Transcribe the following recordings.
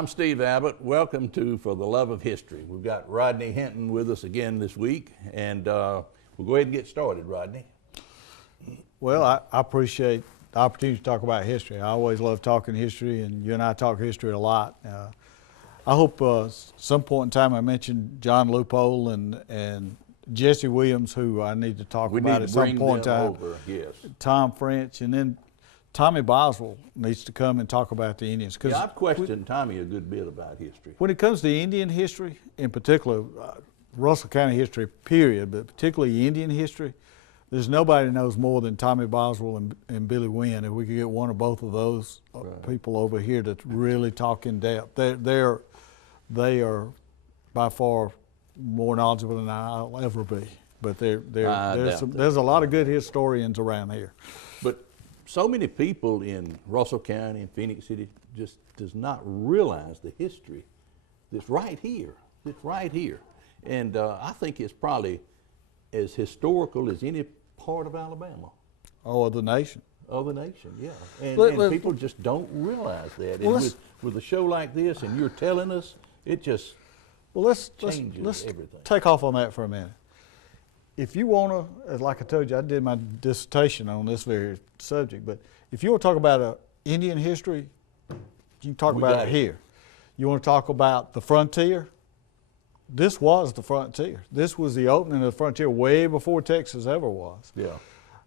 I'm Steve Abbott. Welcome to For the Love of History. We've got Rodney Hinton with us again this week, and we'll go ahead and get started, Rodney. Well, I appreciate the opportunity to talk about history. I always love talking history, and you and I talk history a lot. I hope some point in time I mentioned John Loophole and Jesse Williams, who I need to talk about at some point in time. Over. Yes. Tom French, and then Tommy Boswell needs to come and talk about the Indians. Yeah, I've questioned Tommy a good bit about history. When it comes to Indian history, in particular, Russell County history, period, but particularly Indian history, there's nobody knows more than Tommy Boswell and Billy Wynn. If we could get one or both of those people over here to really talk in depth, they are by far more knowledgeable than I'll ever be. But there's a lot of good historians around here. But so many people in Russell County and Phoenix City just does not realize the history that's right here. It's right here. And I think it's probably as historical as any part of Alabama. Oh, of the nation. Of the nation, yeah. And people just don't realize that. Well, and with a show like this, and you're telling us, it just changes everything. Take off on that for a minute. If you want to, like I told you, I did my dissertation on this very subject, but if you want to talk about Indian history, you can talk about it here. You want to talk about the frontier? This was the frontier. This was the opening of the frontier way before Texas ever was. Yeah.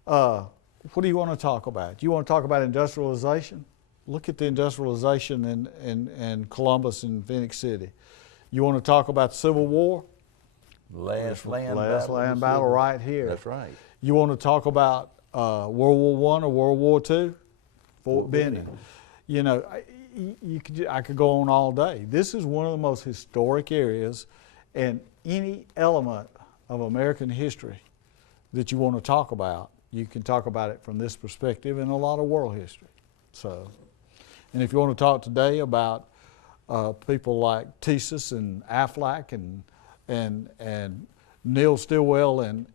What do you want to talk about? You want to talk about industrialization? Look at the industrialization in Columbus and Phoenix City. You want to talk about the Civil War? Last land battle right here. That's right. You want to talk about World War I or World War II? Fort Benning. You know, I could go on all day. This is one of the most historic areas, and any element of American history that you want to talk about, you can talk about it from this perspective and a lot of world history. So, and if you want to talk today about people like Thesis and Aflac and Neil Stillwell and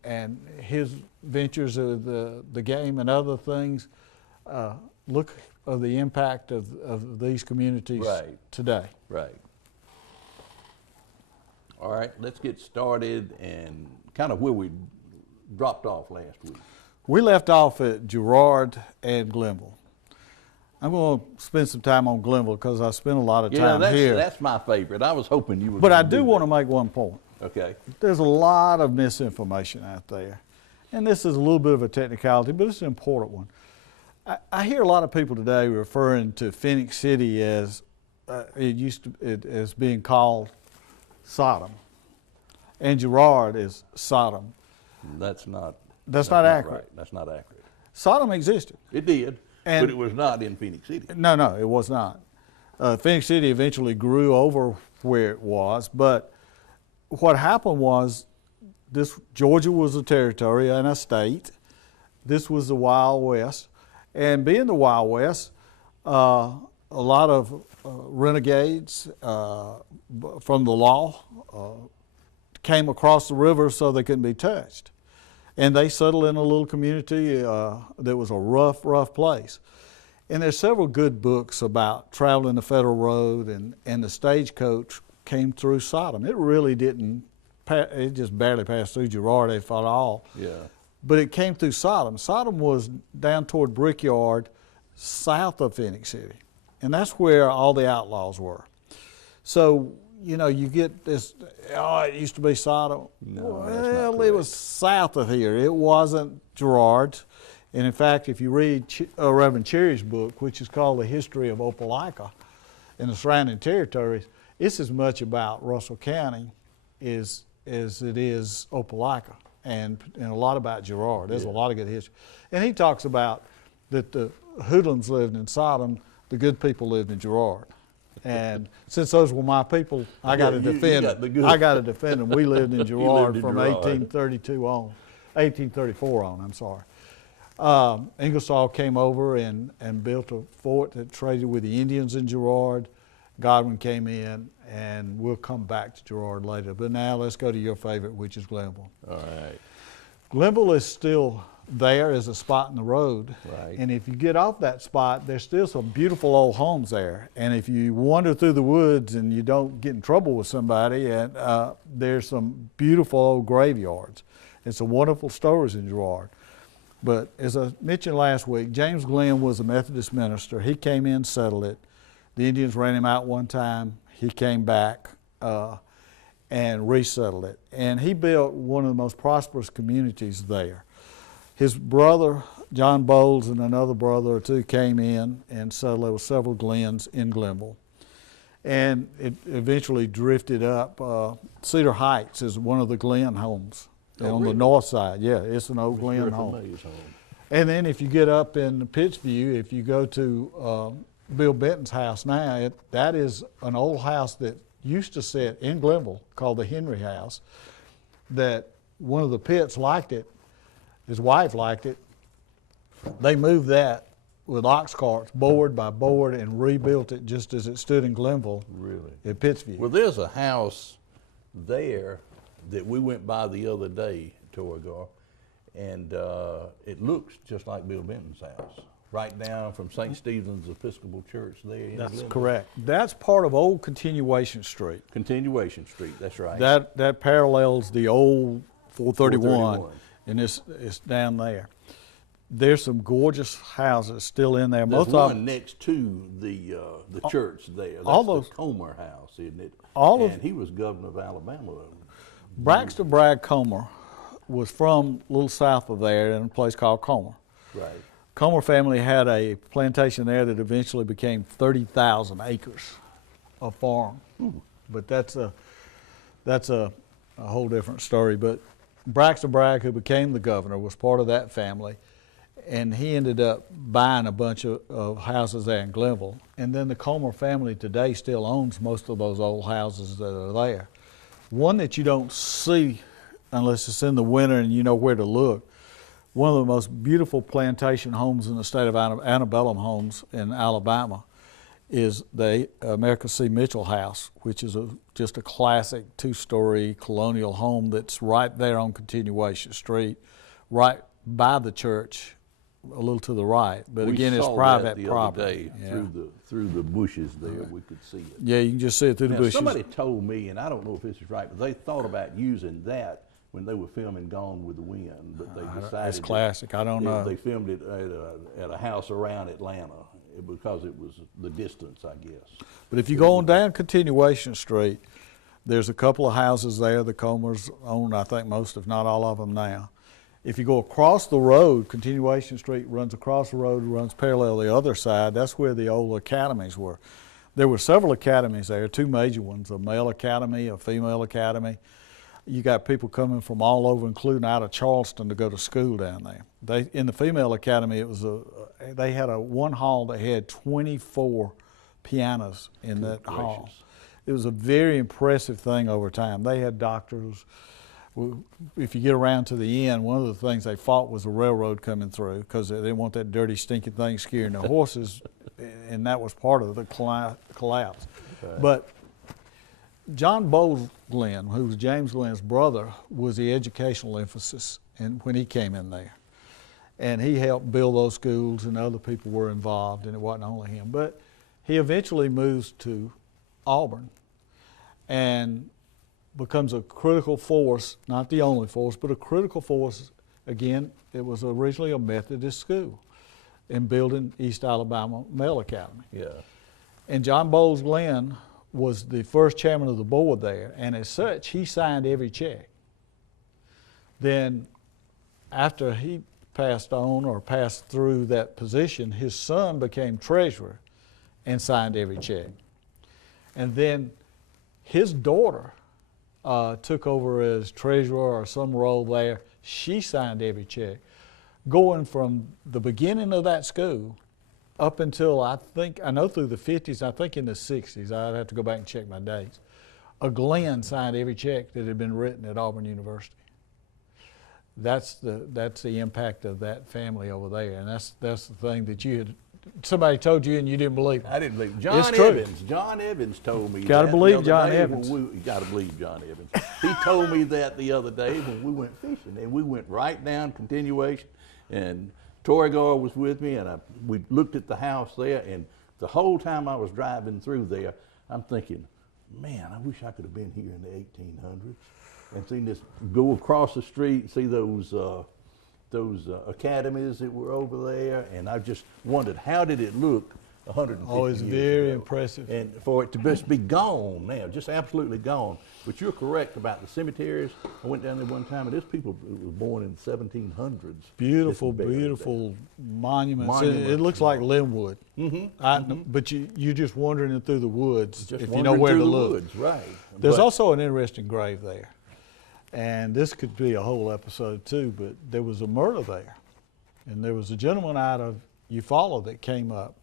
his ventures of the game and other things, look of the impact of these communities today. Right. All right, let's get started and kind of where we dropped off last week. We left off at Gerard and Glanville. I'm going to spend some time on Glanville because I spent a lot of time here. That's my favorite. I was hoping you would. But I do want to make one point. Okay. There's a lot of misinformation out there. And this is a little bit of a technicality, but it's an important one. I hear a lot of people today referring to Phoenix City as as being called Sodom, and Gerard is Sodom. That's not accurate. Right. That's not accurate. Sodom existed. It did, but it was not in Phoenix City. No, it was not. Phoenix City eventually grew over where it was, but what happened was Georgia was a territory and a state. This was the Wild West. And being the Wild West, a lot of renegades from the law came across the river so they couldn't be touched. And they settled in a little community that was a rough place. And there's several good books about traveling the Federal Road, and the stagecoach came through Sodom. It really didn't, it just barely passed through Gerard at all. Yeah. But it came through Sodom. Sodom was down toward Brickyard, south of Phoenix City. And that's where all the outlaws were. So, you know, you get this, it used to be Sodom. No, well, it was south of here. It wasn't Gerard's. And in fact, if you read Reverend Cherry's book, which is called The History of Opelika and the surrounding territories, it's as much about Russell County as it is Opelika, and a lot about Gerard. There's a lot of good history. And he talks about that the hoodlums lived in Sodom, the good people lived in Gerard. And since those were my people, I got to defend them. I got to defend them. We lived in Gerard from 1834 on, I'm sorry. Ingersoll came over and built a fort that traded with the Indians in Gerard. Godwin came in, and we'll come back to Gerard later. But now let's go to your favorite, which is Glanville. All right. Glanville is still there is a spot in the road. Right. And if you get off that spot, there's still some beautiful old homes there. And if you wander through the woods and you don't get in trouble with somebody, and there's some beautiful old graveyards. It's a wonderful stories in Gerard. But as I mentioned last week, James Glenn was a Methodist minister. He came in, settled it. The Indians ran him out one time. He came back and resettled it. And he built one of the most prosperous communities there. His brother, John Bowles, and another brother or two came in and settled. There were several Glens in Glenville. And it eventually drifted up. Cedar Heights is one of the Glen homes. On really? The north side, yeah, it's an old Glen home. And then if you get up in Pittsview, if you go to Bill Benton's house now, that is an old house that used to sit in Glenville called the Henry House, that one of the Pitts liked it, his wife liked it. They moved that with ox carts, board by board, and rebuilt it just as it stood in Glenville. Really? At Pittsview. Well, there's a house there that we went by the other day, Torgar, and it looks just like Bill Benton's house, right down from St. Stephen's Episcopal Church there. That's correct. That's part of old Continuation Street. Continuation Street, that's right. That parallels the old 431, 431. and it's down there. There's some gorgeous houses still in there. There's Most one of them, next to the church there. That's all those- the Comer House, isn't it? and he was governor of Alabama. Braxton Bragg Comer was from a little south of there in a place called Comer. Right. Comer family had a plantation there that eventually became 30,000 acres of farm. But that's a whole different story. But Braxton Bragg, who became the governor, was part of that family, and he ended up buying a bunch of houses there in Glenville. And then the Comer family today still owns most of those old houses that are there. One that you don't see unless it's in the winter and you know where to look. One of the most beautiful plantation homes in the state of Antebellum homes in Alabama is the America C. Mitchell House, which is just a classic two-story colonial home that's right there on Continuation Street, right by the church, a little to the right. But again, it's private property. We saw that the other day through the bushes there. We could see it. Yeah, you can just see it through the bushes. Somebody told me, and I don't know if this is right, but they thought about using that when they were filming Gone with the Wind, but they decided it's classic. I don't know. They filmed it at a house around Atlanta because it was the distance, I guess. But if you go on down Continuation Street, there's a couple of houses there. The Comers own, I think, most, if not all of them now. If you go across the road, Continuation Street runs across the road, runs parallel the other side. That's where the old academies were. There were several academies there, two major ones, a male academy, a female academy. You got people coming from all over, including out of Charleston, to go to school down there. In the female academy, they had one hall that had 24 pianos in that hall. It was a very impressive thing over time. They had doctors. If you get around to the end, one of the things they fought was the railroad coming through because they didn't want that dirty, stinking thing scaring the horses, and that was part of the collapse. Okay. But John Bowles Glenn, who was James Glenn's brother, was the educational emphasis when he came in there. And he helped build those schools, and other people were involved, and it wasn't only him. But he eventually moves to Auburn and becomes a critical force, not the only force, but a critical force. Again, it was originally a Methodist school in building East Alabama Male Academy. Yeah. And John Bowles Glenn was the first chairman of the board there, and as such, he signed every check. Then after he passed on or passed through that position, his son became treasurer and signed every check. And then his daughter took over as treasurer or some role there. She signed every check. Going from the beginning of that school up until I know through the 50s, I think in the 60s, I'd have to go back and check my dates, a Glenn signed every check that had been written at Auburn University. That's the impact of that family over there, and that's the thing that you had somebody told you and you didn't believe it. I didn't believe it. John Evans told me Gotta that believe the other John day Evans. You got to believe John Evans. He told me that the other day when we went fishing, and we went right down continuation, and Torrigar was with me, and we looked at the house there, and the whole time I was driving through there, I'm thinking, man, I wish I could have been here in the 1800s and seen this, go across the street and see those academies that were over there, and I just wondered, how did it look 150 Oh, it's years very ago? impressive. And for it to just be gone now, just absolutely gone. But you're correct about the cemeteries. I went down there one time, and there's people who were born in the 1700s. Beautiful, just buried beautiful monuments. Monuments, It looks like Linwood. Mm-hmm. But you're just wandering through the woods Just if you know wandering where through to the look. woods, right. There's But also an interesting grave there. And this could be a whole episode too, but there was a murder there. And there was a gentleman out of Eufaula that came up,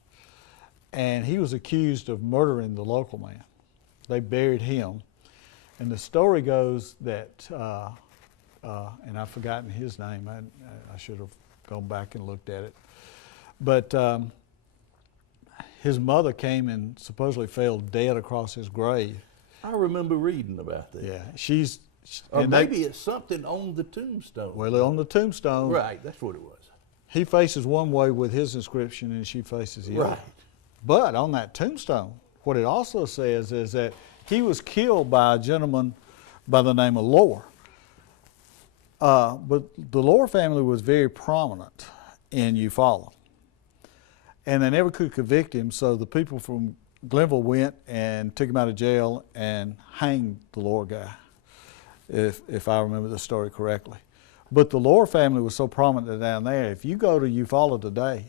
and he was accused of murdering the local man. They buried him. And the story goes that, and I've forgotten his name, I should have gone back and looked at it. But his mother came and supposedly fell dead across his grave. I remember reading about that. Yeah, Or maybe it's something on the tombstone. well, on the tombstone, Right, that's what it was. he faces one way with his inscription and she faces the other. Right. But on that tombstone, what it also says is that he was killed by a gentleman by the name of Lohr. But the Lohr family was very prominent in Eufaula. And they never could convict him, so the people from Glanville went and took him out of jail and hanged the Lohr guy, if I remember the story correctly. But the Lohr family was so prominent down there. If you go to Eufaula today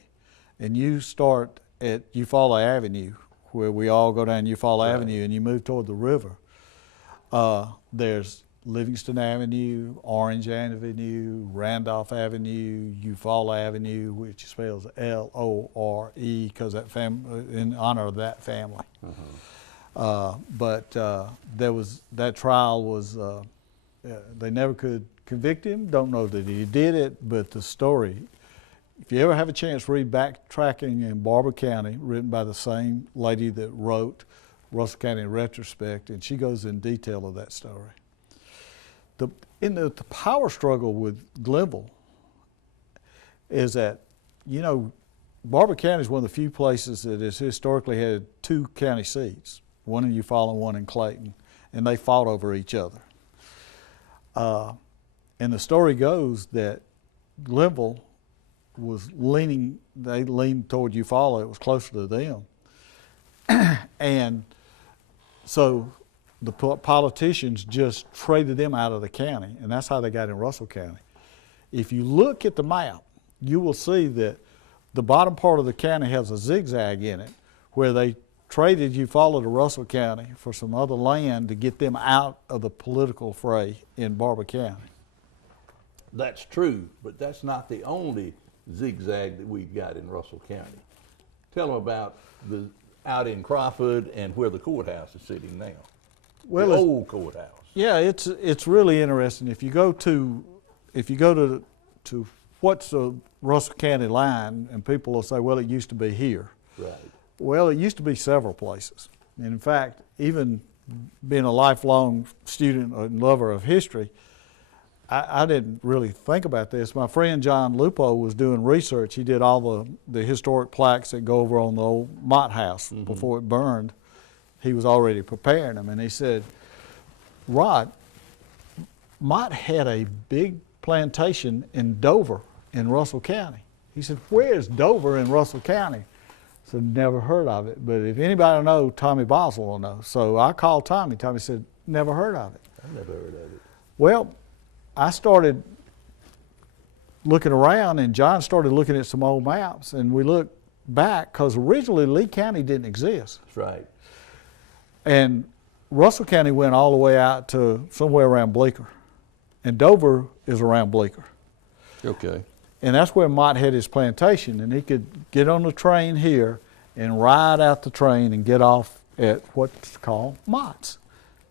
and you start at Eufaula Avenue, where we all go down Eufaula Avenue, and you move toward the river, there's Livingston Avenue, Orange Avenue, Randolph Avenue, Eufaula Avenue, which spells L-O-R-E because that in honor of that family. But there was that trial was they never could convict him. Don't know that he did it, but the story. If you ever have a chance, read Backtracking in Barber County, written by the same lady that wrote Russell County in Retrospect, and she goes in detail of that story. The power struggle with Glanville is that, you know, Barber County is one of the few places that has historically had two county seats, one in Eufaula and one in Clayton, and they fought over each other. And the story goes that Glanville was they leaned toward Eufaula, it was closer to them. And so the politicians just traded them out of the county, and that's how they got in Russell County. If you look at the map, you will see that the bottom part of the county has a zigzag in it where they traded Eufaula to Russell County for some other land to get them out of the political fray in Barber County. That's true, but that's not the only zigzag that we've got in Russell County. Tell them about out in Crawford and where the courthouse is sitting now. Well, the old courthouse. Yeah, it's really interesting. If you go to what's the Russell County line, and people will say, well, it used to be here. Right. Well, it used to be several places. And in fact, even being a lifelong student and lover of history, I didn't really think about this. My friend John Lupo was doing research. He did all the historic plaques that go over on the old Mott House before it burned. He was already preparing them, and he said, Rod, Mott had a big plantation in Dover in Russell County. He said, where's Dover in Russell County? I said, never heard of it, but if anybody will know, Tommy Boswell will know. So I called Tommy. Tommy said, never heard of it. I never heard of it. Well, I started looking around, and John started looking at some old maps, and we looked back because originally Lee County didn't exist. That's right. And Russell County went all the way out to somewhere around Bleecker, and Dover is around Bleecker. Okay. And that's where Mott had his plantation, and he could get on the train here and ride out the train and get off at what's called Mott's.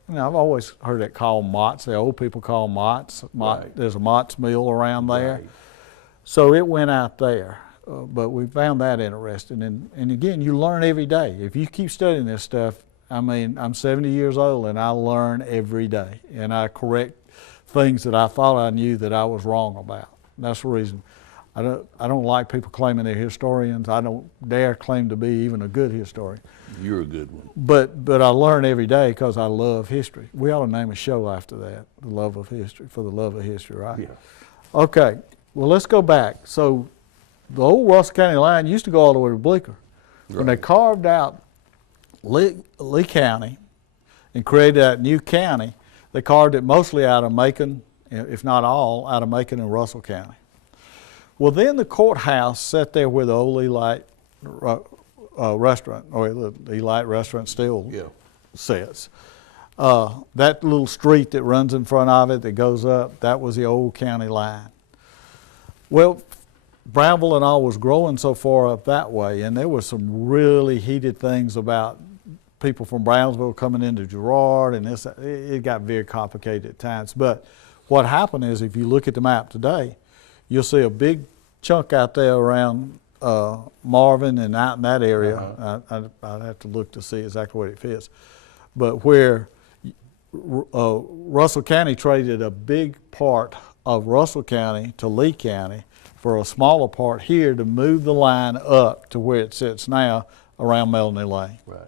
I've always heard it called Mott's. The old people call Mott's. Right. There's a Mott's mill around there. Right. So it went out there. But we found that interesting. And again, you learn every day. If you keep studying this stuff, I mean, I'm 70 years old and I learn every day. And I correct things that I thought I knew that I was wrong about. That's the reason. I don't like people claiming they're historians. I don't dare claim to be even a good historian. You're a good one. But I learn every day because I love history. We ought to name a show after that, The Love of History, for the love of history, right? Yeah. Okay, well, let's go back. So the old Russell County line used to go all the way to Bleecker. Right. When they carved out Lee County and created that new county, they carved it mostly out of Macon, if not all, out of Macon and Russell County. Well, then the courthouse sat there where the old Elite restaurant, or the Elite restaurant still sits. That little street that runs in front of it that goes up, that was the old county line. Well, Brownville and all was growing so far up that way, and there was some really heated things about people from Brownsville coming into Gerard, and it got very complicated at times. But what happened is, if you look at the map today, you'll see a big chunk out there around Marvin and out in that area. I'd have to look to see exactly where it fits. But where Russell County traded a big part of Russell County to Lee County for a smaller part here to move the line up to where it sits now around Melanie Lane. Right.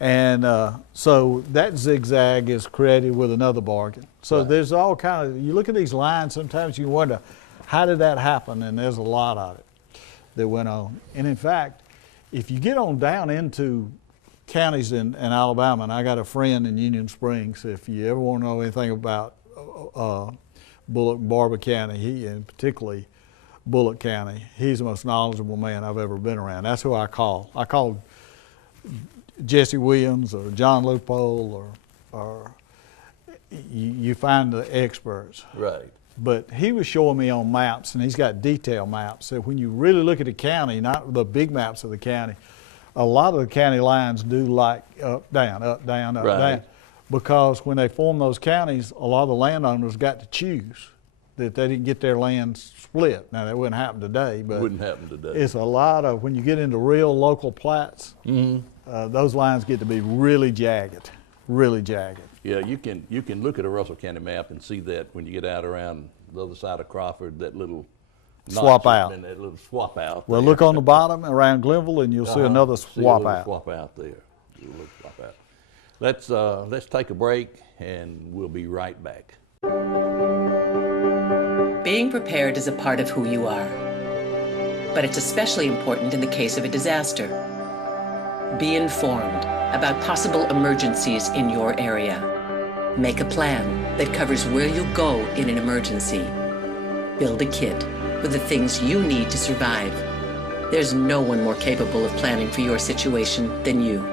And so that zigzag is created with another bargain. So there's all kind of, you look at these lines, sometimes you wonder, how did that happen? And there's a lot of it that went on. And in fact, if you get on down into counties in Alabama, and I got a friend in Union Springs, if you ever want to know anything about Bullock and Barber County, and particularly Bullock County, he's the most knowledgeable man I've ever been around. That's who I call. I call Jesse Williams or John Loophole, or you find the experts. Right. But he was showing me on maps, and he's got detail maps, that when you really look at the county, not the big maps of the county, a lot of the county lines do like up, down, up, down, up, down. Because when they formed those counties, a lot of the landowners got to choose that they didn't get their land split. Now, that wouldn't happen today, but wouldn't happen today. It's a lot of, when you get into real local plats, those lines get to be really jagged, really jagged. Yeah, you can look at a Russell County map and see that when you get out around the other side of Crawford, that little swap out. And that little swap out. Well, look on the bottom around Glenville, and you'll see another swap out. Swap out there. Swap out. Let's take a break, and we'll be right back. Being prepared is a part of who you are, but it's especially important in the case of a disaster. Be informed about possible emergencies in your area. Make a plan that covers where you'll go in an emergency. Build a kit with the things you need to survive. There's no one more capable of planning for your situation than you.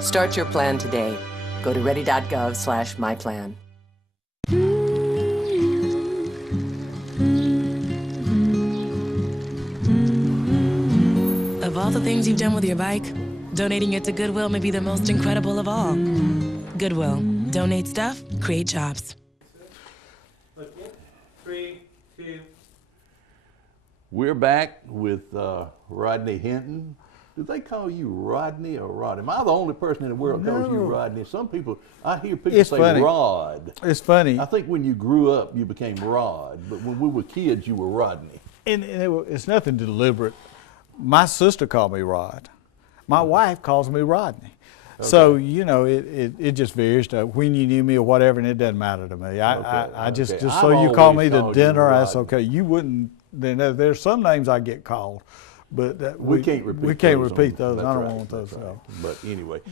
Start your plan today. Go to ready.gov/myplan. Of all the things you've done with your bike, donating it to Goodwill may be the most incredible of all. Goodwill. Donate stuff, create jobs. 3, 2. We're back with Rodney Hinton. Do they call you Rodney or Rod? Am I the only person in the world that calls you Rodney? Some people, I hear people say funny. Rod. It's funny. I think when you grew up, you became Rod, but when we were kids, you were Rodney. And it's nothing deliberate. My sister called me Rod. My wife calls me Rodney. Okay. So, you know, it just varies to when you knew me or whatever, and it doesn't matter to me. I just so you call me to dinner, that's okay. You wouldn't, there's some names I get called, but we can't repeat those. I don't want those. Right. But anyway,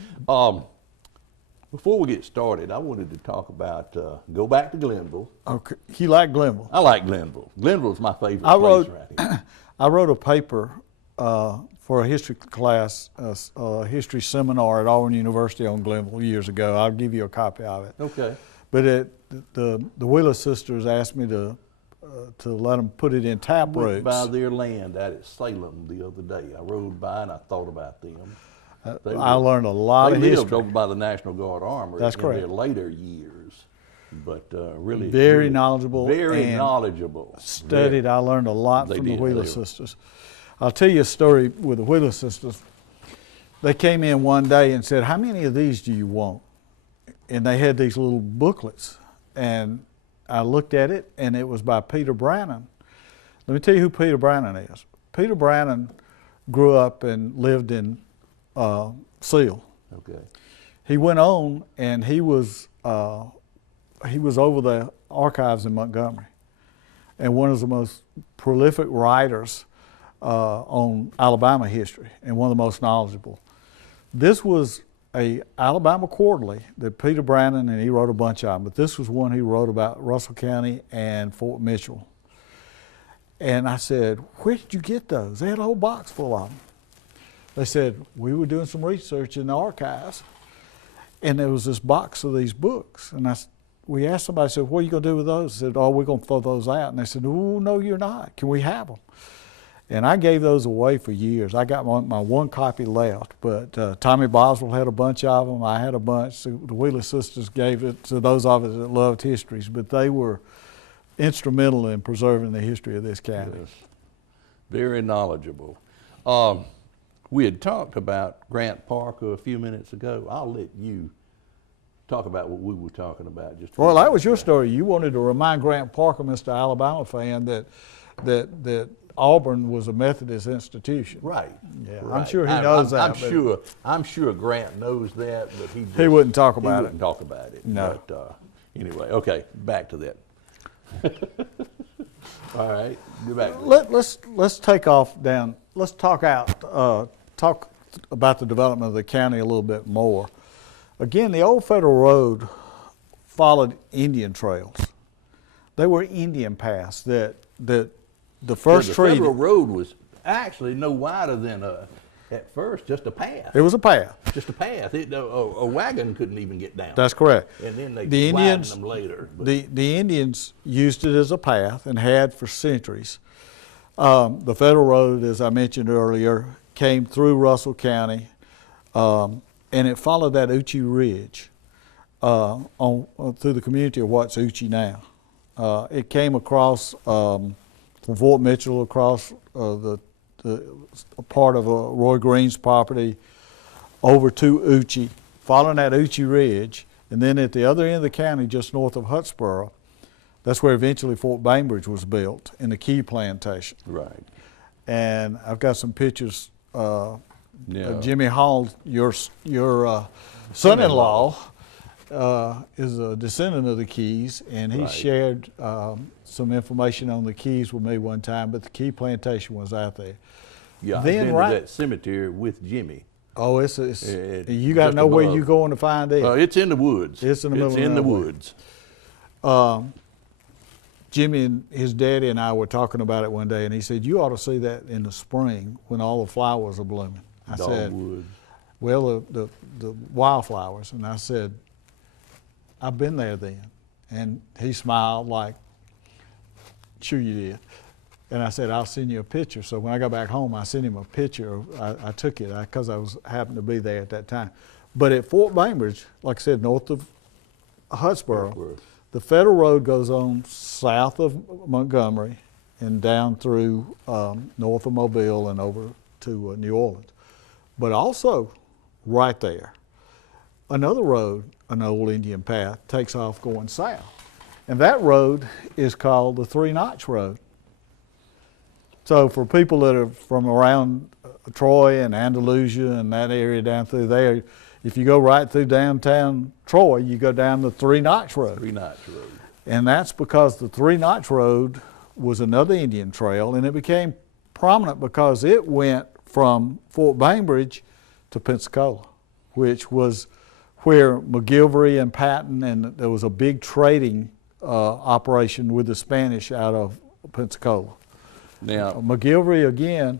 before we get started, I wanted to talk about, go back to Glenville. Okay, you like Glenville? I like Glenville. Glenville's my favorite place right here. I wrote a paper for a history class, a history seminar at Auburn University on Glenville years ago. I'll give you a copy of it. Okay. But the Wheeler sisters asked me to let them put it in tap I went roots. by their land out at Salem the other day. I rode by and I thought about them. I learned a lot of history. They lived over by the National Guard Armory. That's correct. In their later years. but really Very really knowledgeable. Very and knowledgeable. Studied. I learned a lot They from the did. Wheeler They- sisters. I'll tell you a story with the Wheeler sisters. They came in one day and said, "How many of these do you want?" And they had these little booklets. And I looked at it, and it was by Peter Brannon. Let me tell you who Peter Brannon is. Peter Brannon grew up and lived in Seal. Okay. He went on, and he was over the archives in Montgomery, and one of the most prolific writers on Alabama history, and one of the most knowledgeable. This was a Alabama quarterly that Peter Brannon, and he wrote a bunch of them, but this was one he wrote about Russell County and Fort Mitchell. And I said, "Where did you get those?" They had a whole box full of them. They said, "We were doing some research in the archives, and there was this box of these books." And we asked somebody, I said, "What are you going to do with those?" I said, "Oh, we're going to throw those out." And they said, "Oh, no, you're not. Can we have them?" And I gave those away for years. I got my one copy left, but Tommy Boswell had a bunch of them. I had a bunch. So the Wheeler sisters gave it to those of us that loved histories, but they were instrumental in preserving the history of this county. Yes. Very knowledgeable. We had talked about Grant Parker a few minutes ago. I'll let you talk about what we were talking about. Just Well, that was your story. You wanted to remind Grant Parker, Mr. Alabama fan, that Auburn was a Methodist institution. Right. Yeah, right. I'm sure he knows that. I'm sure Grant knows that, but He wouldn't talk about he it. wouldn't talk about it. No. But anyway, okay, back to that. All right, get back to that. Let's take off down. Let's talk about the development of the county a little bit more. Again, the old Federal Road followed Indian trails. They were Indian paths that the first the treaty. Federal Road was actually no wider than at first just a path. It was a path. Just a path. A wagon couldn't even get down. That's correct. And then they The widened Indians, them later. But the Indians used it as a path and had for centuries. The Federal Road, as I mentioned earlier, came through Russell County, and it followed that Uchee Ridge through the community of what's Uchee now. It came across from Fort Mitchell, across the part of Roy Green's property, over to Uchee, following that Uchee Ridge, and then at the other end of the county, just north of Huttsboro, that's where eventually Fort Bainbridge was built in the Key Plantation. right. And I've got some pictures. Yeah. Jimmy Hall, your son-in-law, is a descendant of the Keys, and he Right. shared some information on the Keys with me one time. But the Key Plantation was out there. Yeah, I've Then been right- to that cemetery with Jimmy. Oh, you got just to know where above. you're going to find it. It's in the woods. It's in the middle of the nowhere. woods. Jimmy and his daddy and I were talking about it one day, and he said, "You ought to see that in the spring when all the flowers are blooming." I said, Dogwood. "Well, the wildflowers," and I said, "I've been there then," and he smiled like, "Sure you did." And I said, "I'll send you a picture." So when I got back home, I sent him a picture. I took it because I happened to be there at that time. But at Fort Bainbridge, like I said, north of Huttsboro, the Federal Road goes on south of Montgomery and down through north of Mobile and over to New Orleans. But also, right there, another road, an old Indian path, takes off going south. And that road is called the Three Notch Road. So for people that are from around Troy and Andalusia and that area down through there, if you go right through downtown Troy, you go down the Three Notch Road. Three Notch Road. And that's because the Three Notch Road was another Indian trail, and it became prominent because it went from Fort Bainbridge to Pensacola, which was where McGilvery and Patton, and there was a big trading operation with the Spanish out of Pensacola. Now, McGilvery, again,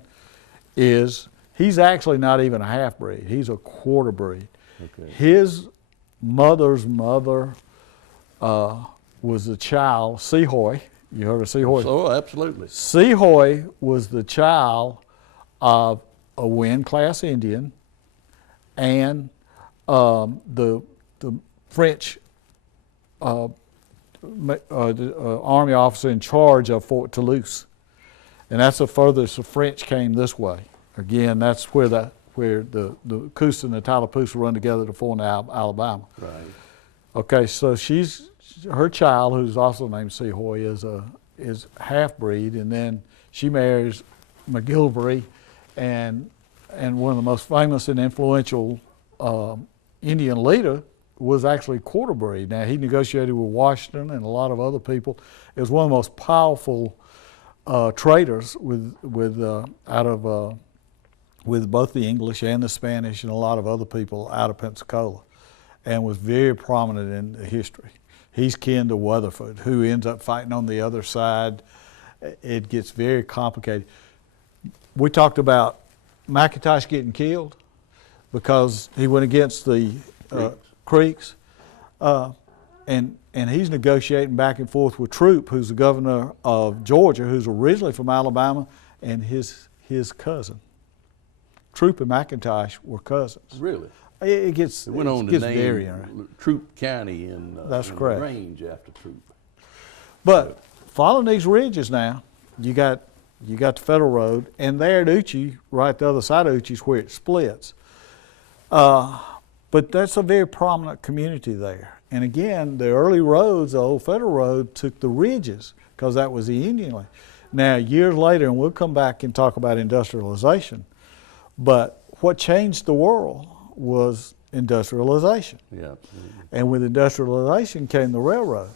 he's actually not even a half-breed. He's a quarter breed. okay. His mother's mother was the child, Sehoy. You heard of Sehoy? Oh, absolutely. Sehoy was the child of a Wynn-class Indian and the French Army officer in charge of Fort Toulouse, and that's the furthest the French came this way. Again, that's where the Coosa and the Tallapoosa run together to form Alabama. Right. Okay, so her child, who's also named Sehoy, is half-breed, and then she marries McGilvery, and one of the most famous and influential Indian leader was actually quarter breed. Now, he negotiated with Washington and a lot of other people. It was one of the most powerful traders with both the English and the Spanish and a lot of other people out of Pensacola, and was very prominent in the history. He's kin to Weatherford, who ends up fighting on the other side. It gets very complicated. We talked about McIntosh getting killed because he went against the Creeks, and he's negotiating back and forth with Troup, who's the governor of Georgia, who's originally from Alabama, and his cousin. Troup and McIntosh were cousins. Really? It gets It went on to very name interesting. Troup County in That's in correct. Range after Troup. But following these ridges now, you got the Federal Road, and there at Uchi, right the other side of Uchi is where it splits. But that's a very prominent community there. And again, the early roads, the old Federal Road, took the ridges because that was the Indian land. Now, years later, and we'll come back and talk about industrialization, but what changed the world was industrialization. Yeah. And with industrialization came the railroad.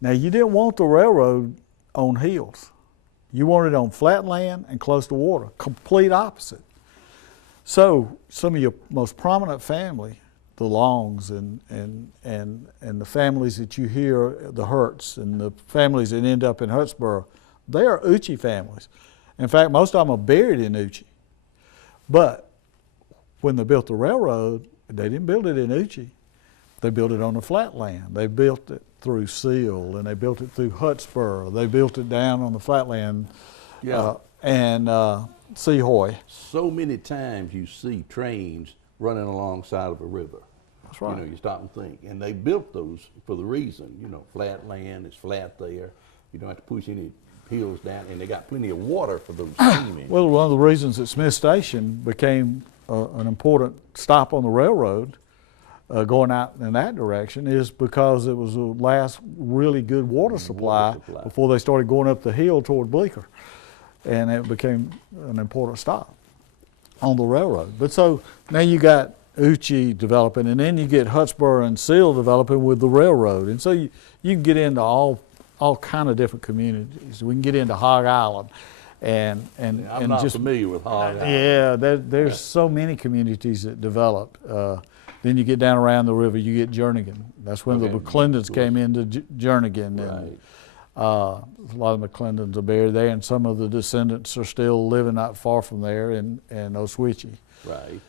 Now, you didn't want the railroad on hills. You wanted it on flat land and close to water, complete opposite. So some of your most prominent family, the Longs and the families that you hear, the Hertz and the families that end up in Hurtsboro, they are Uchi families. In fact, most of them are buried in Uchi. But when they built the railroad, they didn't build it in Uchi. They built it on the flat land. They built it through Seal, and they built it through Hurtsboro. They built it down on the flatland, and Sehoy. So many times you see trains running alongside of a river. That's right. You know, you stop and think. And they built those for the reason, you know, flat land, it's flat there. You don't have to push any hills down, and they got plenty of water for those steam engines. Well, one of the reasons that Smith Station became an important stop on the railroad going out in that direction is because it was the last really good water supply before they started going up the hill toward Bleecker. And it became an important stop on the railroad. But so now you got Uchi developing, and then you get Hurtsboro and Seal developing with the railroad. And so you can get into all kind of different communities. We can get into Hog Island. I'm not just familiar with Hog Island. Yeah, there's so many communities that develop. Then you get down around the river, you get Jernigan. That's when the McClendons came into Jernigan. And, a lot of McClendons are buried there, and some of the descendants are still living not far from there in Oswego. Right.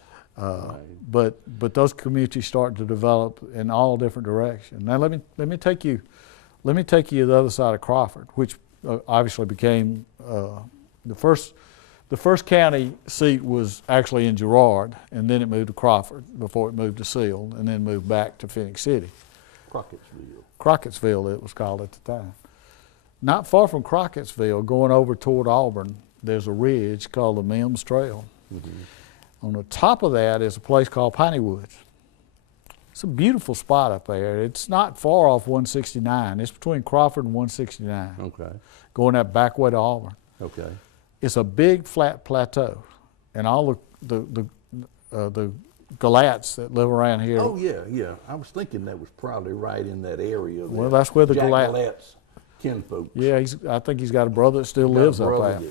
But those communities start to develop in all different directions. Now let me take you to the other side of Crawford, which obviously became the first county seat was actually in Gerard, and then it moved to Crawford before it moved to Seal, and then moved back to Phoenix City. Crockettsville it was called at the time. Not far from Crockettsville, going over toward Auburn, there's a ridge called the Mims Trail. Mm-hmm. On the top of that is a place called Piney Woods. It's a beautiful spot up there. It's not far off 169. It's between Crawford and 169. Okay. Going that back way to Auburn. Okay. It's a big flat plateau, and all the Galats that live around here. Oh yeah. I was thinking that was probably right in that area. Well, that's where the Jack Galats. Kinfolks. Yeah, I think he's got a brother that still lives up there.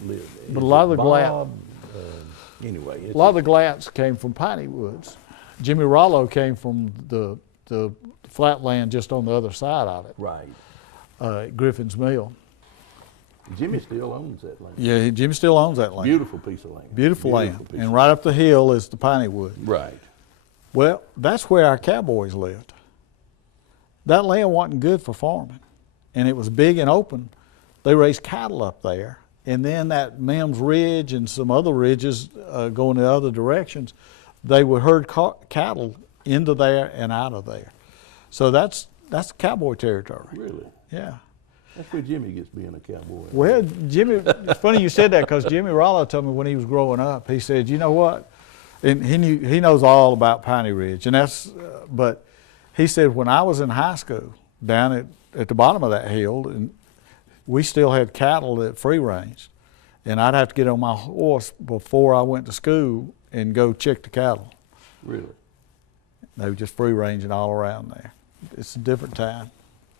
But a lot lot of the Galats. Anyway, a lot of the Galats came from Piney Woods. Jimmy Rollo came from the flat land just on the other side of it. Right. Griffin's Mill. Jimmy still owns that land. Yeah, Jimmy still owns that land. Beautiful piece of land. Beautiful land. And right up the hill is the Piney Woods. Right. Well, that's where our cowboys lived. That land wasn't good for farming, and it was big and open. They raised cattle up there, and then that Mims Ridge and some other ridges going in other directions, they would herd cattle into there and out of there. So that's Cowboy Territory. Really? Yeah. That's where Jimmy gets being a cowboy. Well, Jimmy, it's funny you said that because Jimmy Rollo told me when he was growing up, he said, you know what? And he knows all about Piney Ridge, and that's, but he said when I was in high school, down at the bottom of that hill, and we still had cattle that free ranged, and I'd have to get on my horse before I went to school and go check the cattle. Really? They were just free ranging all around there. It's a different time.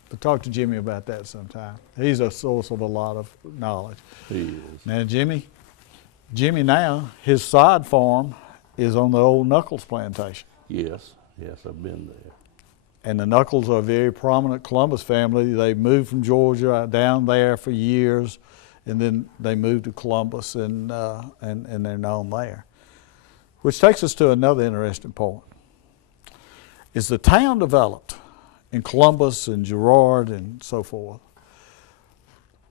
But talk to Jimmy about that sometime. He's a source of a lot of knowledge. He is. Now Jimmy now, his side farm is on the old Knuckles plantation. Yes, I've been there. And the Knuckles are a very prominent Columbus family. They moved from Georgia down there for years, and then they moved to Columbus, and they're known there. Which takes us to another interesting point. Is the town developed in Columbus and Gerard and so forth?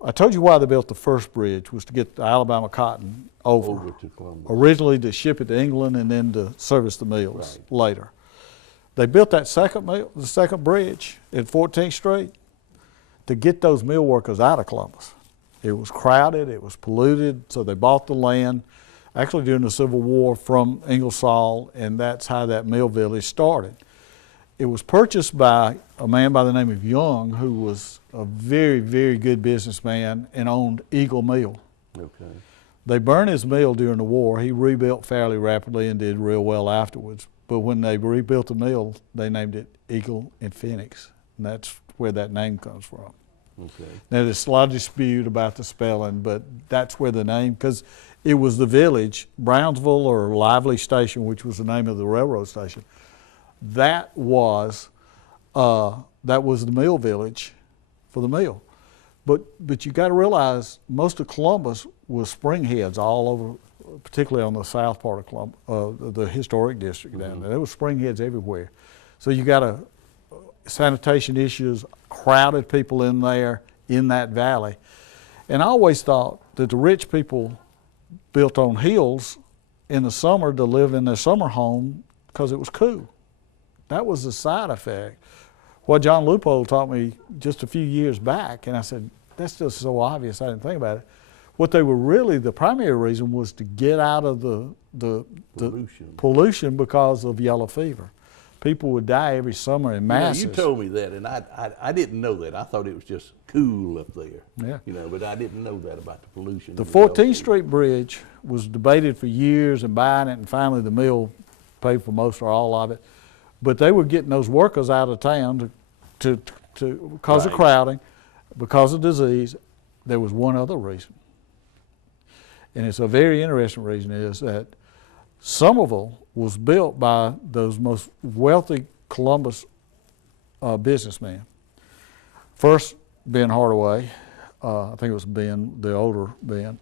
I told you why they built the first bridge was to get the Alabama cotton over to Columbus. Originally to ship it to England and then to service the mills later. They built that the second bridge at 14th Street to get those mill workers out of Columbus. It was crowded, it was polluted, so they bought the land, actually during the Civil War, from Ingersoll, and that's how that mill village started. It was purchased by a man by the name of Young, who was a very, very good businessman and owned Eagle Mill. Okay. They burned his mill during the war. He rebuilt fairly rapidly and did real well afterwards. But when they rebuilt the mill, they named it Eagle and Phoenix, and that's where that name comes from. Okay. Now there's a lot of dispute about the spelling, but that's where the name, because it was the village, Brownsville or Lively Station, which was the name of the railroad station. That was the mill village for the mill. But you got to realize most of Columbus was spring heads all over, particularly on the south part of Columbus, the historic district down there. There was spring heads everywhere. So you got sanitation issues, crowded people in there, in that valley. And I always thought that the rich people built on hills in the summer to live in their summer home because it was cool. That was the side effect. What John Loophole taught me just a few years back, and I said, that's just so obvious, I didn't think about it. What they were really, the primary reason was to get out of the pollution because of yellow fever. People would die every summer in masses. You told me that, and I didn't know that. I thought it was just cool up there. Yeah. But I didn't know that about the pollution. The 14th Street Bridge was debated for years and buying it, and finally the mill paid for most or all of it. But they were getting those workers out of town because of crowding, because of disease. There was one other reason. And it's a very interesting reason, is that Somerville was built by those most wealthy Columbus businessmen. First, Ben Hardaway, I think it was Ben, the older Ben.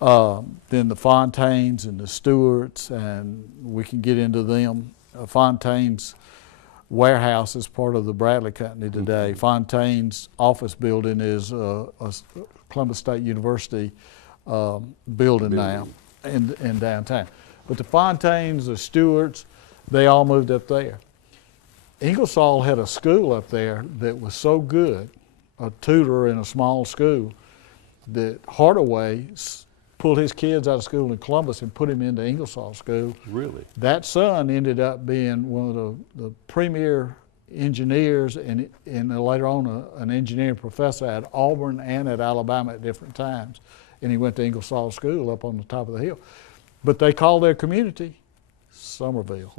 Then the Fontaines and the Stewarts, and we can get into them. Fontaine's warehouse is part of the Bradley Company today. Fontaine's office building is a Columbus State University building now in downtown. But the Fontaines, the Stewarts, they all moved up there. Ingersoll had a school up there that was so good, a tutor in a small school, that Hardaway pulled his kids out of school in Columbus and put him into Ingersoll School. Really? That son ended up being one of the premier engineers and later on an engineering professor at Auburn and at Alabama at different times. And he went to Ingersoll School up on the top of the hill. But they called their community Somerville,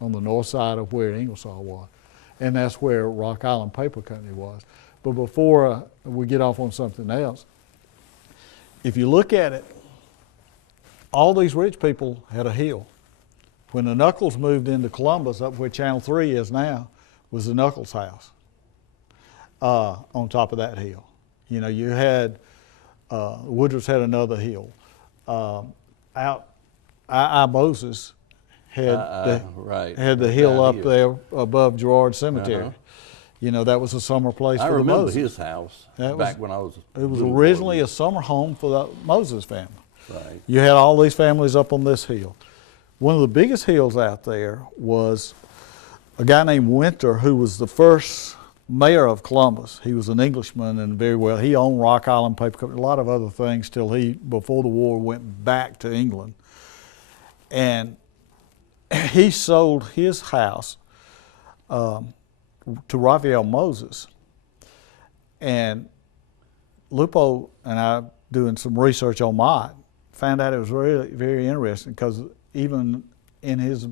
on the north side of where Ingersoll was. And that's where Rock Island Paper Company was. But before we get off on something else, if you look at it, all these rich people had a hill. When the Knuckles moved into Columbus, up where Channel 3 is now, was the Knuckles house on top of that hill. You had, Woodruff's had another hill. Moses had the hill up there above Gerard Cemetery. That was a summer place for the Moses. I remember his house back when I was. It was originally a summer home for the Moses family. Right. You had all these families up on this hill. One of the biggest hills out there was a guy named Winter, who was the first mayor of Columbus. He was an Englishman and very well. He owned Rock Island Paper Company, a lot of other things till he, before the war, went back to England. And he sold his house to Raphael Moses. And Lupo and I, doing some research on Mott, found out it was really very interesting because even in his,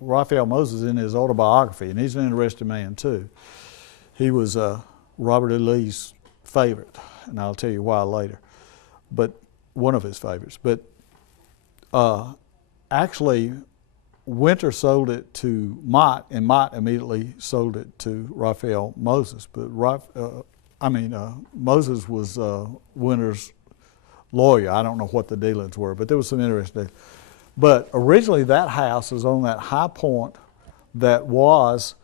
Raphael Moses in his autobiography, and he's an interesting man too, he was Robert E. Lee's favorite, and I'll tell you why later, but one of his favorites. But actually, Winter sold it to Mott, and Mott immediately sold it to Raphael Moses. But Moses was Winter's lawyer. I don't know what the dealings were, but there was some interesting. But originally, that house was on that high point that was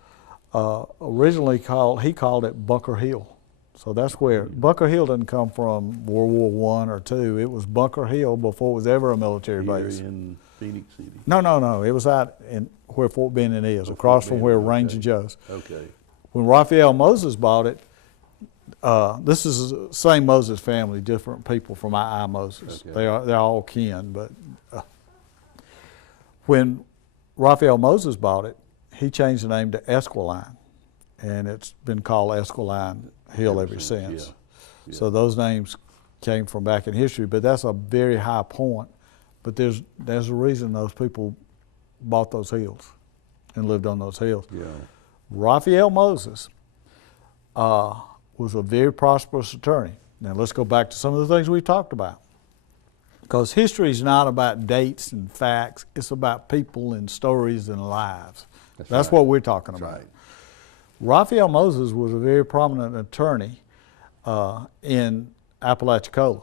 originally he called it Bunker Hill. So that's where, Bunker Hill doesn't come from World War I or II. It was Bunker Hill before it was ever a military base. In Phoenix City? No. It was out in where Fort Benning is, across from where Ranger Joe's. Okay. When Raphael Moses bought it, this is the same Moses family, different people from I Moses. Okay. They're all kin, but when Raphael Moses bought it, he changed the name to Esquiline, and it's been called Esquiline Hill ever since. Yeah. So those names came from back in history, but that's a very high point. But there's a reason those people bought those hills and lived on those hills. Yeah. Raphael Moses was a very prosperous attorney. Now let's go back to some of the things we talked about. Because history is not about dates and facts, it's about people and stories and lives. That's right. What we're talking about. Right. Raphael Moses was a very prominent attorney in Apalachicola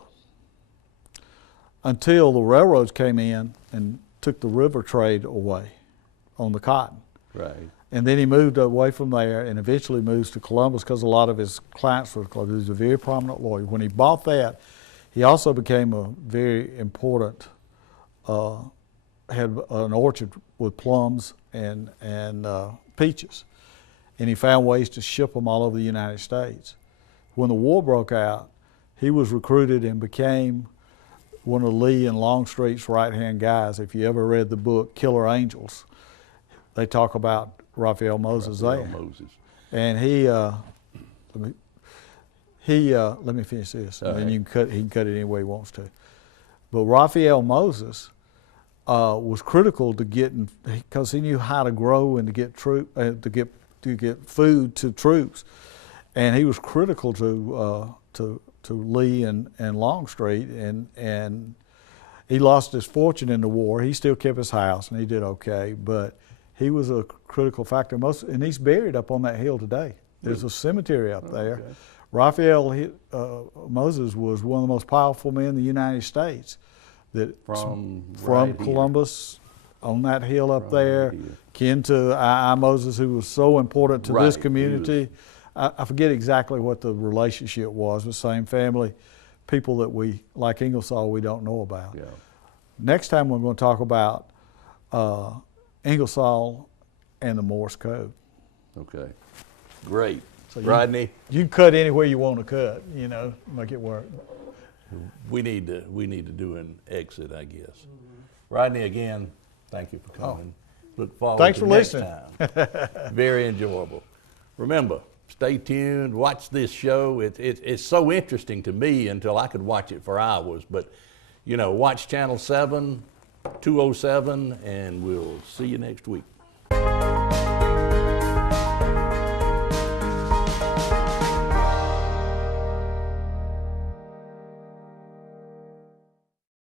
until the railroads came in and took the river trade away on the cotton. Right. And then he moved away from there and eventually moves to Columbus because a lot of his clients were Columbus. He was a very prominent lawyer. When he bought that, he also became a very important, had an orchard with plums and peaches. And he found ways to ship them all over the United States. When the war broke out, he was recruited and became one of Lee and Longstreet's right-hand guys. If you ever read the book Killer Angels, they talk about Raphael Moses there. And let me finish this, and then he can cut it any way he wants to. But Raphael Moses was critical to getting, because he knew how to grow and to get food to troops, and he was critical to Lee and Longstreet, and he lost his fortune in the war. He still kept his house, and he did okay, but he was a critical factor. And he's buried up on that hill today. There's a cemetery up there. Okay. Raphael Moses was one of the most powerful men in the United States. From Columbus, on that hill up there, kin to I Moses, who was so important to this community. I forget exactly what the relationship was, the same family, people that we, like Ingersoll, we don't know about. Yeah. Next time we're going to talk about Ingersoll and the Morse Code. Okay, great. So Rodney, you can cut anywhere you want to cut, make it work. We need to do an exit, I guess. Mm-hmm. Rodney, again, thank you for coming. Look forward to next time. Very enjoyable. Remember, stay tuned, watch this show. It's so interesting to me until I could watch it for hours. But, watch Channel 7, 207, and we'll see you next week.